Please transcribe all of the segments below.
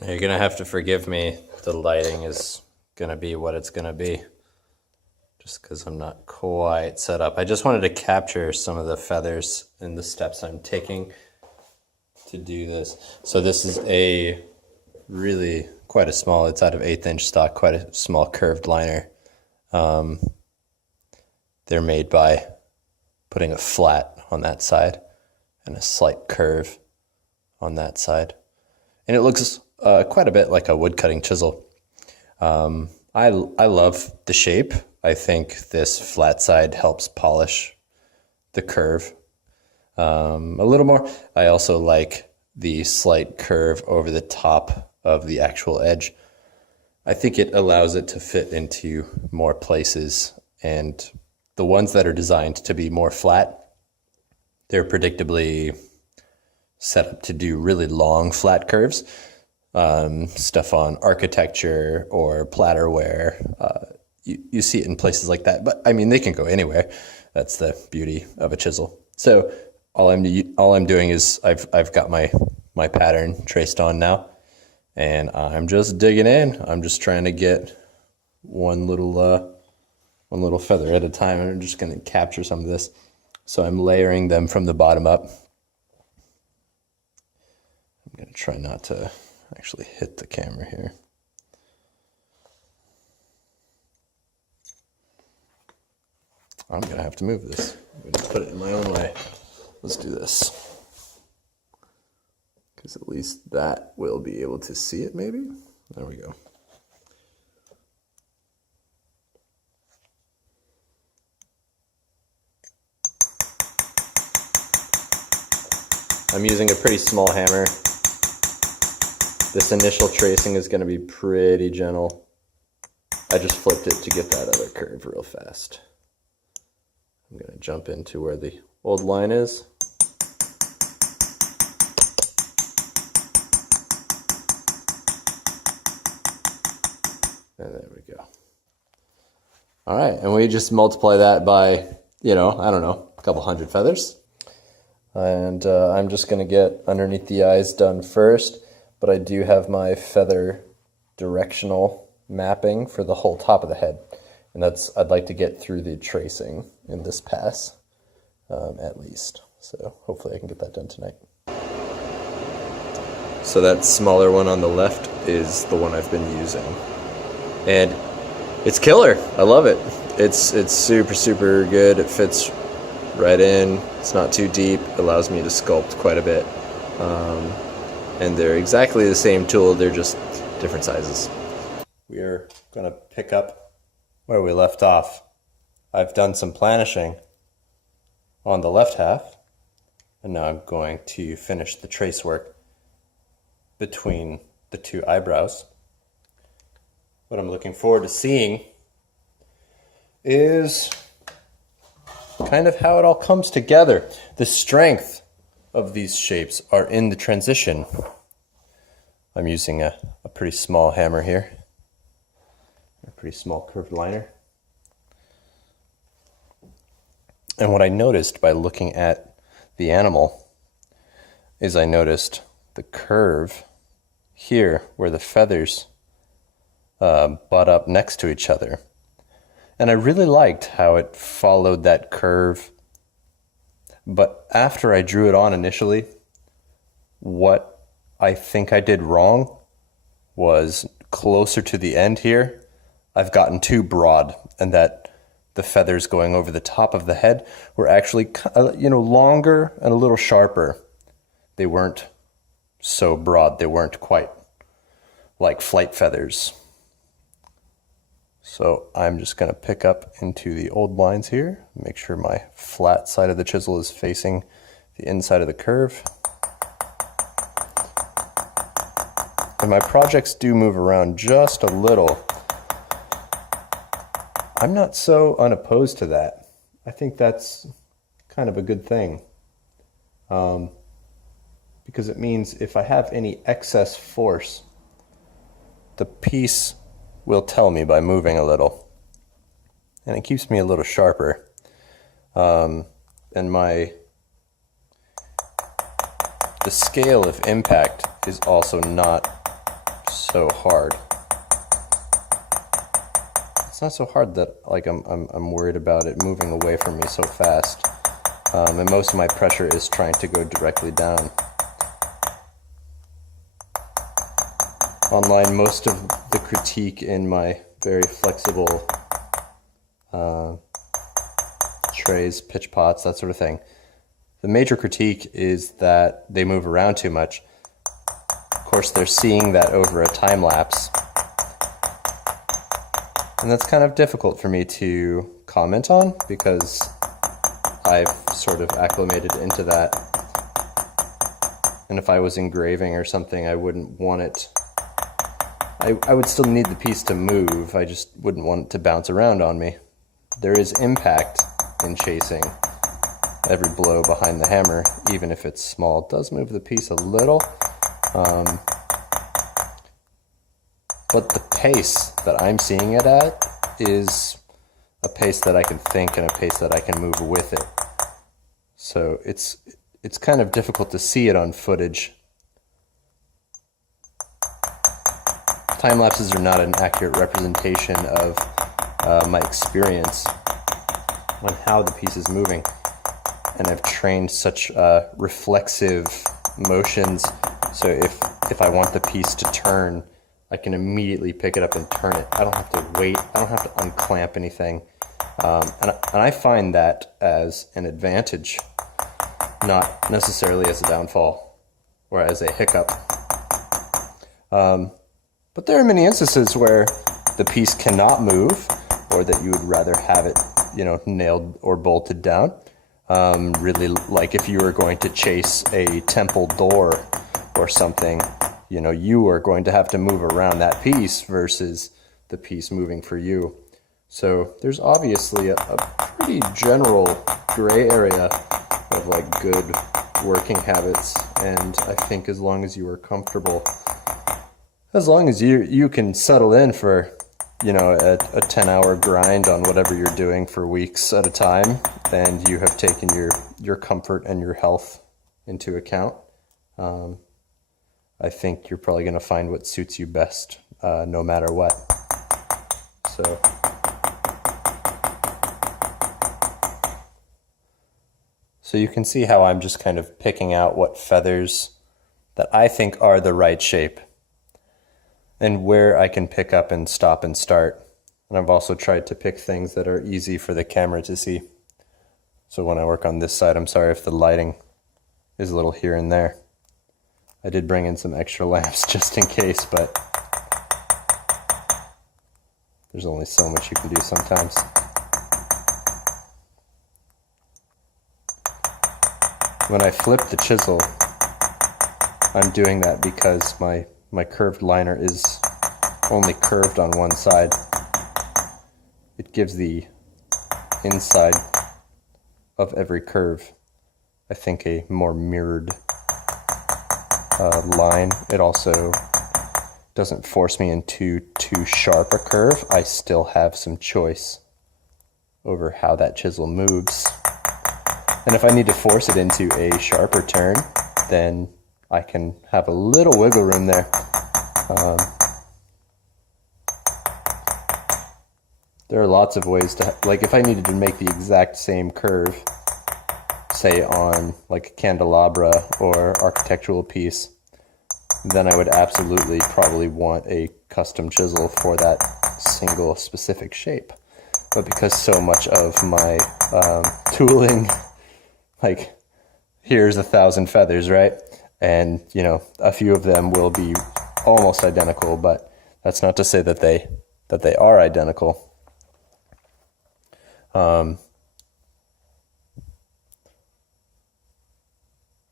You're gonna have to forgive me. The lighting is gonna be what it's gonna be, just because I'm not quite set up. I just wanted to capture some of the feathers and the steps I'm taking to do this. So this is a really quite a small, it's out of 1/8 inch stock, quite a small curved liner. They're made by putting a flat on that side and a slight curve on that side. And it looks quite a bit like a wood cutting chisel. I love the shape. I think this flat side helps polish the curve a little more. I also like the slight curve over the top of the actual edge. I think it allows it to fit into more places, and the ones that are designed to be more flat, they're predictably set up to do really long flat curves. Stuff on architecture or platterware. You see it in places like that, but I mean, they can go anywhere. That's the beauty of a chisel. So all I'm doing is I've got my pattern traced on now, and I'm just digging in. I'm just trying to get one little feather at a time, and I'm just going to capture some of this. So I'm layering them from the bottom up. I'm going to try not to actually hit the camera here. I'm gonna have to move this. I'm gonna put it in my own way. Let's do this. Because at least that will be able to see it, maybe? There we go. I'm using a pretty small hammer. This initial tracing is going to be pretty gentle. I just flipped it to get that other curve real fast. I'm going to jump into where the old line is. And there we go. All right, and we just multiply that by, I don't know, a couple hundred feathers. And I'm just going to get underneath the eyes done first. But I do have my feather directional mapping for the whole top of the head. And I'd like to get through the tracing in this pass, at least. So hopefully I can get that done tonight. So that smaller one on the left is the one I've been using. And it's killer. I love it. It's super, super good. It fits right in. It's not too deep. It allows me to sculpt quite a bit. And they're exactly the same tool, they're just different sizes. We are going to pick up where we left off. I've done some planishing on the left half, and now I'm going to finish the trace work between the two eyebrows. What I'm looking forward to seeing is kind of how it all comes together. The strength of these shapes are in the transition. I'm using a pretty small hammer here, a pretty small curved liner. And what I noticed by looking at the animal is I noticed the curve here where the feathers butt up next to each other. And I really liked how it followed that curve. But after I drew it on initially, what I think I did wrong was closer to the end here, I've gotten too broad, and that the feathers going over the top of the head were actually, longer and a little sharper. They weren't so broad. They weren't quite like flight feathers. So I'm just going to pick up into the old lines here, make sure my flat side of the chisel is facing the inside of the curve. And my projects do move around just a little. I'm not so unopposed to that. I think that's kind of a good thing. Because it means if I have any excess force, the piece will tell me by moving a little, and it keeps me a little sharper. And the scale of impact is also not so hard. It's not so hard that like I'm worried about it moving away from me so fast. And most of my pressure is trying to go directly down. Online, most of the critique in my very flexible trays, pitch pots, that sort of thing, the major critique is that they move around too much. Of course, they're seeing that over a time lapse, and that's kind of difficult for me to comment on because I've sort of acclimated into that. And if I was engraving or something, I wouldn't want it. I would still need the piece to move, I just wouldn't want it to bounce around on me. There is impact in chasing. Every blow behind the hammer, even if it's small, does move the piece a little. But the pace that I'm seeing it at is a pace that I can think and a pace that I can move with it. So it's kind of difficult to see it on footage. Time lapses are not an accurate representation of my experience on how the piece is moving. And I've trained such reflexive motions, so if I want the piece to turn, I can immediately pick it up and turn it. I don't have to wait, I don't have to unclamp anything. And I find that as an advantage, not necessarily as a downfall or as a hiccup. But there are many instances where the piece cannot move, or that you would rather have it, nailed or bolted down. Really, like if you were going to chase a temple door or something, you are going to have to move around that piece versus the piece moving for you. So there's obviously a pretty general gray area of like good working habits, and I think as long as you are comfortable, as long as you can settle in for a 10-hour grind on whatever you're doing for weeks at a time, and you have taken your comfort and your health into account, I think you're probably going to find what suits you best, no matter what. So you can see how I'm just kind of picking out what feathers that I think are the right shape, and where I can pick up and stop and start. And I've also tried to pick things that are easy for the camera to see. So when I work on this side, I'm sorry if the lighting is a little here and there. I did bring in some extra lamps just in case, but there's only so much you can do sometimes. When I flip the chisel, I'm doing that because my curved liner is only curved on one side. It gives the inside of every curve, I think, a more mirrored line. It also doesn't force me into too sharp a curve. I still have some choice over how that chisel moves. And if I need to force it into a sharper turn, then I can have a little wiggle room there. There are lots of ways to, like if I needed to make the exact same curve, say on like a candelabra or architectural piece, then I would absolutely probably want a custom chisel for that single specific shape. But because so much of my tooling, like here's 1,000 feathers, right? And a few of them will be almost identical, but that's not to say that they are identical.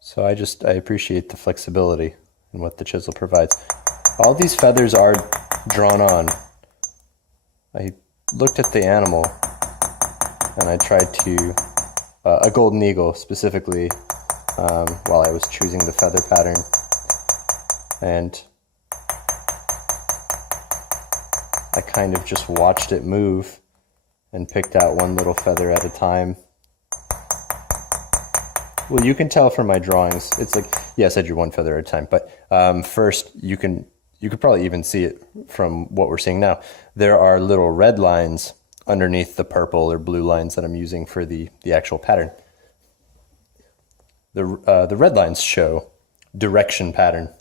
So I appreciate the flexibility and what the chisel provides. All these feathers are drawn on. I looked at the animal and I tried to, a golden eagle specifically, while I was choosing the feather pattern, and I kind of just watched it move and picked out one little feather at a time. Well, you can tell from my drawings, it's like, yeah, I said you're one feather at a time, but first you can you could probably even see it from what we're seeing now. There are little red lines underneath the purple or blue lines that I'm using for the actual pattern. The red lines show direction pattern,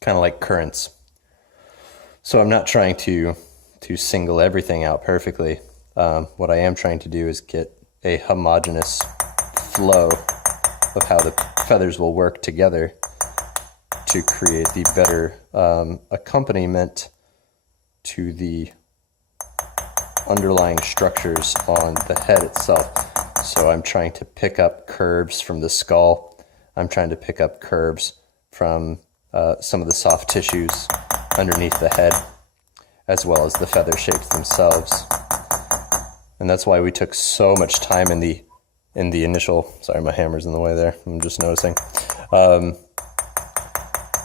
kind of like currents. So I'm not trying to single everything out perfectly. What I am trying to do is get a homogeneous flow of how the feathers will work together to create the better accompaniment to the underlying structures on the head itself. So I'm trying to pick up curves from the skull. I'm trying to pick up curves from some of the soft tissues underneath the head, as well as the feather shapes themselves. And that's why we took so much time in the initial, sorry, my hammer's in the way there, I'm just noticing.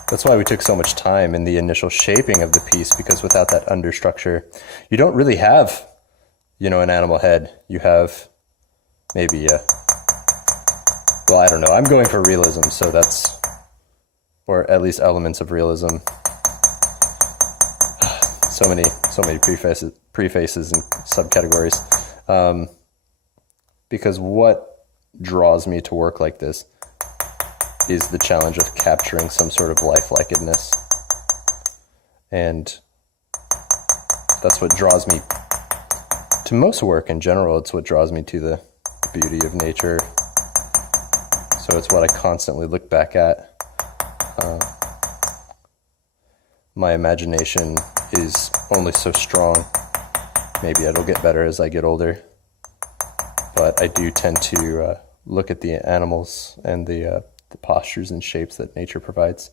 That's why we took so much time in the initial shaping of the piece, because without that understructure, you don't really have, an animal head. You have maybe well, I don't know. I'm going for realism, so that's, or at least elements of realism. So many prefaces and subcategories. Because what draws me to work like this is the challenge of capturing some sort of lifelikeness. And that's what draws me to most work in general. It's what draws me to the beauty of nature. So it's what I constantly look back at. My imagination is only so strong. Maybe it'll get better as I get older. But I do tend to look at the animals and the postures and shapes that nature provides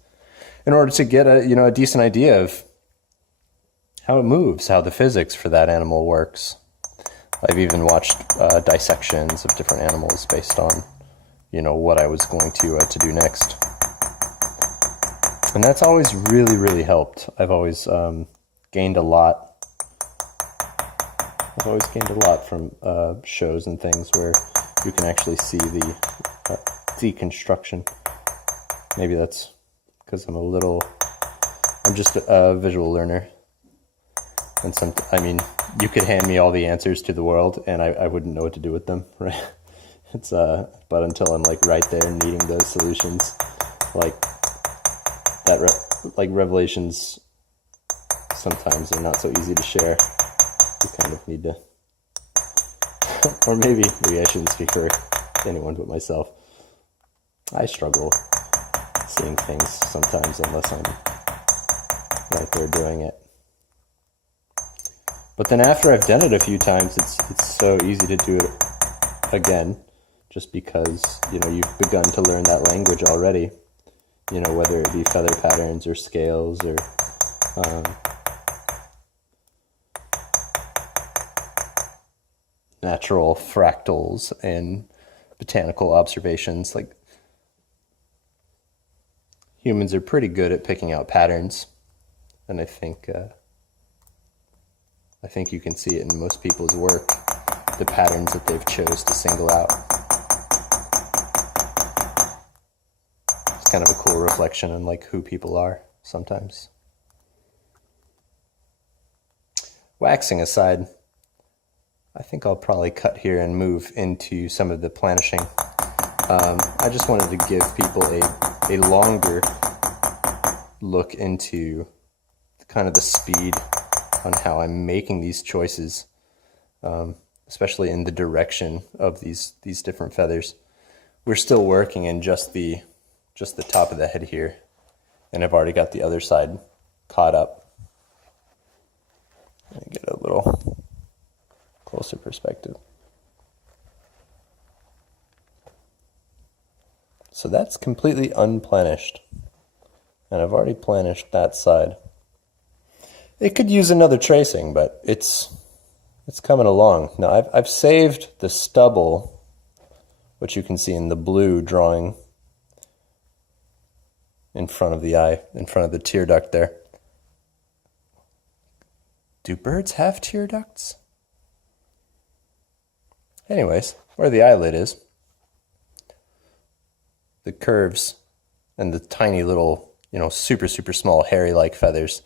in order to get a decent idea of how it moves, how the physics for that animal works. I've even watched dissections of different animals based on what I was going to do next. And that's always really, really helped. I've always gained a lot. I've always gained a lot from shows and things where you can actually see the deconstruction. Maybe that's because I'm just a visual learner. And you could hand me all the answers to the world and I wouldn't know what to do with them, right? It's but until I'm right there needing those solutions, revelations sometimes are not so easy to share. You kind of need to, or maybe I shouldn't speak for anyone but myself. I struggle seeing things sometimes unless I'm right there doing it. But then after I've done it a few times, it's so easy to do it again, just because you've begun to learn that language already. Whether it be feather patterns or scales or natural fractals and botanical observations. Humans are pretty good at picking out patterns, and I think you can see it in most people's work, the patterns that they've chose to single out. It's kind of a cool reflection on who people are sometimes. Waxing aside, I think I'll probably cut here and move into some of the planishing. I just wanted to give people a longer look into kind of the speed on how I'm making these choices, especially in the direction of these different feathers. We're still working in just the top of the head here, and I've already got the other side caught up. Let me get a little closer perspective. So that's completely unplanished, and I've already planished that side. It could use another tracing, but it's coming along. Now I've saved the stubble, which you can see in the blue drawing in front of the eye, in front of the tear duct there. Do birds have tear ducts? Anyways, where the eyelid is, the curves and the tiny little you know, super, super small hairy-like feathers.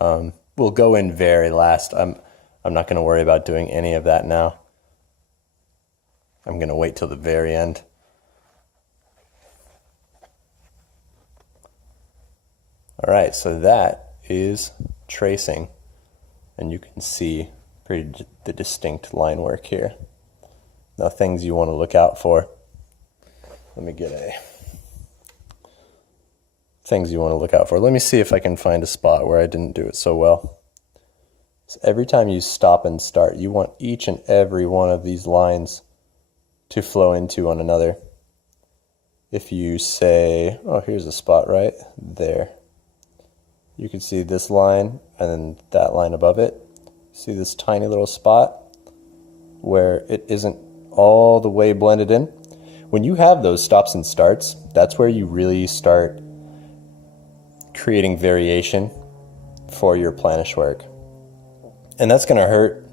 Will go in very last. I'm not going to worry about doing any of that now. I'm going to wait till the very end. All right, so that is tracing, and you can see the distinct line work here. Now, things you want to look out for. Let me get things you want to look out for. Let me see if I can find a spot where I didn't do it so well. So every time you stop and start, you want each and every one of these lines to flow into one another. If you say, oh, here's a spot right there. You can see this line and then that line above it. See this tiny little spot where it isn't all the way blended in? When you have those stops and starts, that's where you really start creating variation for your planish work. And that's going to hurt.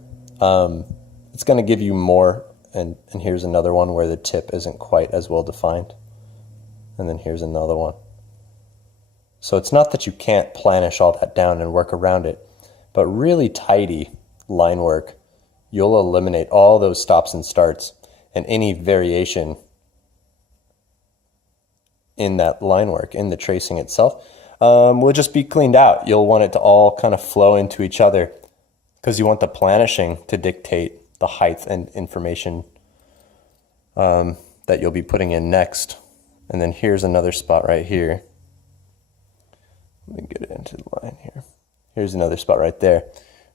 It's going to give you more. And here's another one where the tip isn't quite as well defined. And then here's another one. So it's not that you can't planish all that down and work around it, but really tidy line work, you'll eliminate all those stops and starts, and any variation in that line work, in the tracing itself, will just be cleaned out. You'll want it to all kind of flow into each other because you want the planishing to dictate the height and information that you'll be putting in next. And then here's another spot right here. Let me get it into the line here. Here's another spot right there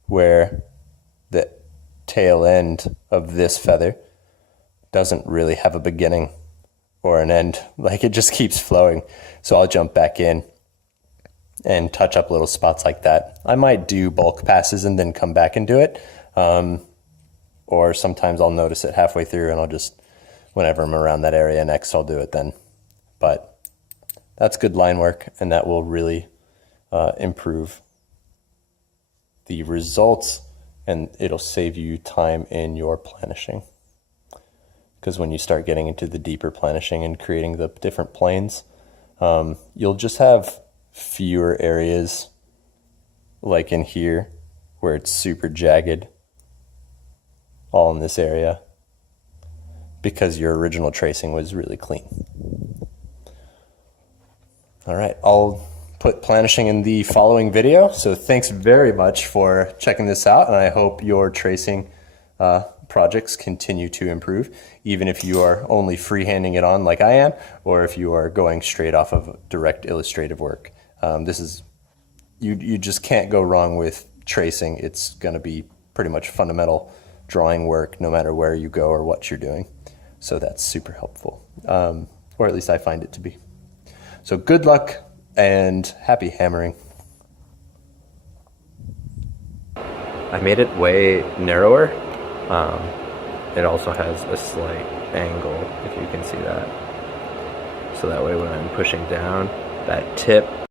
where the tail end of this feather doesn't really have a beginning or an end. Like, it just keeps flowing. So I'll jump back in and touch up little spots like that. I might do bulk passes and then come back and do it. Or sometimes I'll notice it halfway through and I'll just, whenever I'm around that area next, I'll do it then. But that's good line work, and that will really improve the results, and it'll save you time in your planishing. Because when you start getting into the deeper planishing and creating the different planes, you'll just have fewer areas like in here where it's super jagged, all in this area, because your original tracing was really clean. All right, I'll put planishing in the following video. So thanks very much for checking this out, and I hope your tracing projects continue to improve, even if you are only freehanding it on like I am, or if you are going straight off of direct illustrative work. You just can't go wrong with tracing. It's going to be pretty much fundamental drawing work no matter where you go or what you're doing. So that's super helpful, or at least I find it to be. So good luck and happy hammering. I made it way narrower. It also has a slight angle, if you can see that. So that way when I'm pushing down, that tip